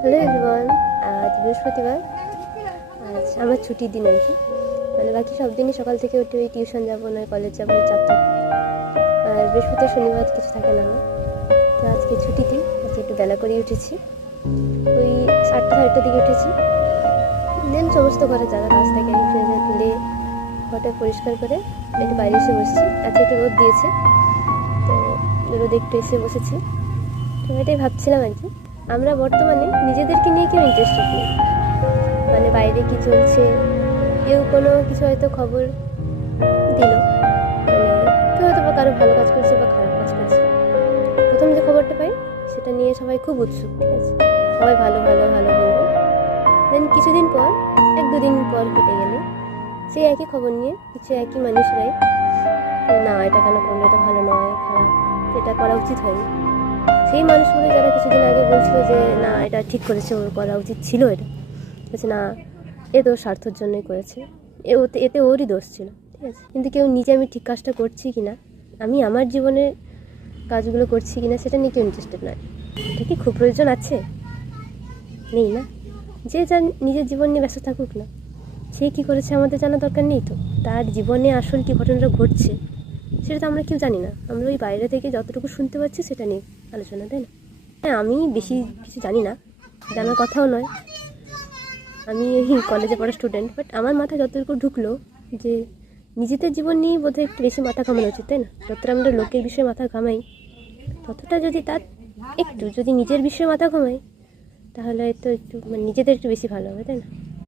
Hello everyone, আজ বৃহস্পতিবার। আজ আমার ছুটির দিন আর কি। মানে বাকি সব দিনই সকাল থেকে উঠে ওই টিউশন যাবো, নয় কলেজ যাবো, চাপ থাকে। আর বৃহস্পতি শনিবার কিছু থাকে না আমার। তো আজকে ছুটি দিন, আজকে একটু বেলা করেই উঠেছি। ওই 8টা 8টার দিকে উঠেছি। দেন সমস্ত ঘরে যারা কাজ থাকে আমি ফ্রেজে তুলে ঘরটা পরিষ্কার করে একটু বাইরে এসে বসছি। আজকে একটু রোদ দিয়েছে, তো রোদে একটু এসে বসেছি। তো এটাই ভাবছিলাম আর কি, আমরা বর্তমানে নিজেদেরকে নিয়ে কেউ ইন্টারেস্টেড নেই। মানে বাইরে কি চলছে, কেউ কোনো কিছু হয়তো খবর দিল, মানে কেউ হয়তো বা কারো ভালো কাজ করছে বা খারাপ কাজ করছে, প্রথম যে খবরটা পাই সেটা নিয়ে সবাই খুব উৎসুক, ঠিক আছে, সবাই ভালো ভালো ভালো বলবে। দেন কিছুদিন পর, 1-2 দিন পর কেটে গেলে সেই একই খবর নিয়ে কিছু একই মানুষরাই, না এটা কেন করলো, এটা ভালো নয়, খারাপ, এটা করা উচিত হয়নি। সেই মানুষগুলো যারা কিছুদিন আগে বলছিল যে না এটা ঠিক করেছে, ওর করা উচিত ছিল, এটা বলছে না এ তো স্বার্থের জন্যই করেছে, এতে ওরই দোষ ছিল, ঠিক আছে। কিন্তু কেউ নিজে আমি ঠিক কাজটা করছি কি না, আমি আমার জীবনের কাজগুলো করছি কি না, সেটা নিয়ে কেউ ইন্টারেস্টেড নয়। এটা কি খুব প্রয়োজন আছে? নেই না। যে যার নিজের জীবন নিয়ে ব্যস্ত থাকুক না, সে কী করেছে আমাদের জানা দরকার নেই তো। তার জীবনে আসল কী ঘটনাটা ঘটছে সেটা তো আমরা কেউ জানি না। আমরা ওই বাইরে থেকে যতটুকু শুনতে পাচ্ছি সেটা নিয়ে আলোচনা, তাই না? হ্যাঁ, আমি বেশি কিছু জানি না, জানার কথাও নয়। আমি এই কলেজে পড়া স্টুডেন্ট, বাট আমার মাথায় যতটুকু ঢুকলো যে নিজেদের জীবন নিয়ে বোধহয় একটু বেশি মাথা ঘামানো উচিত, তাই না? যতটা আমরা লোকের বিষয়ে মাথা ঘামাই, ততটা যদি তার একটু যদি নিজের বিষয়ে মাথা ঘামাই, তাহলে হয়তো একটু মানে নিজেদের একটু বেশি ভালো হবে, তাই না?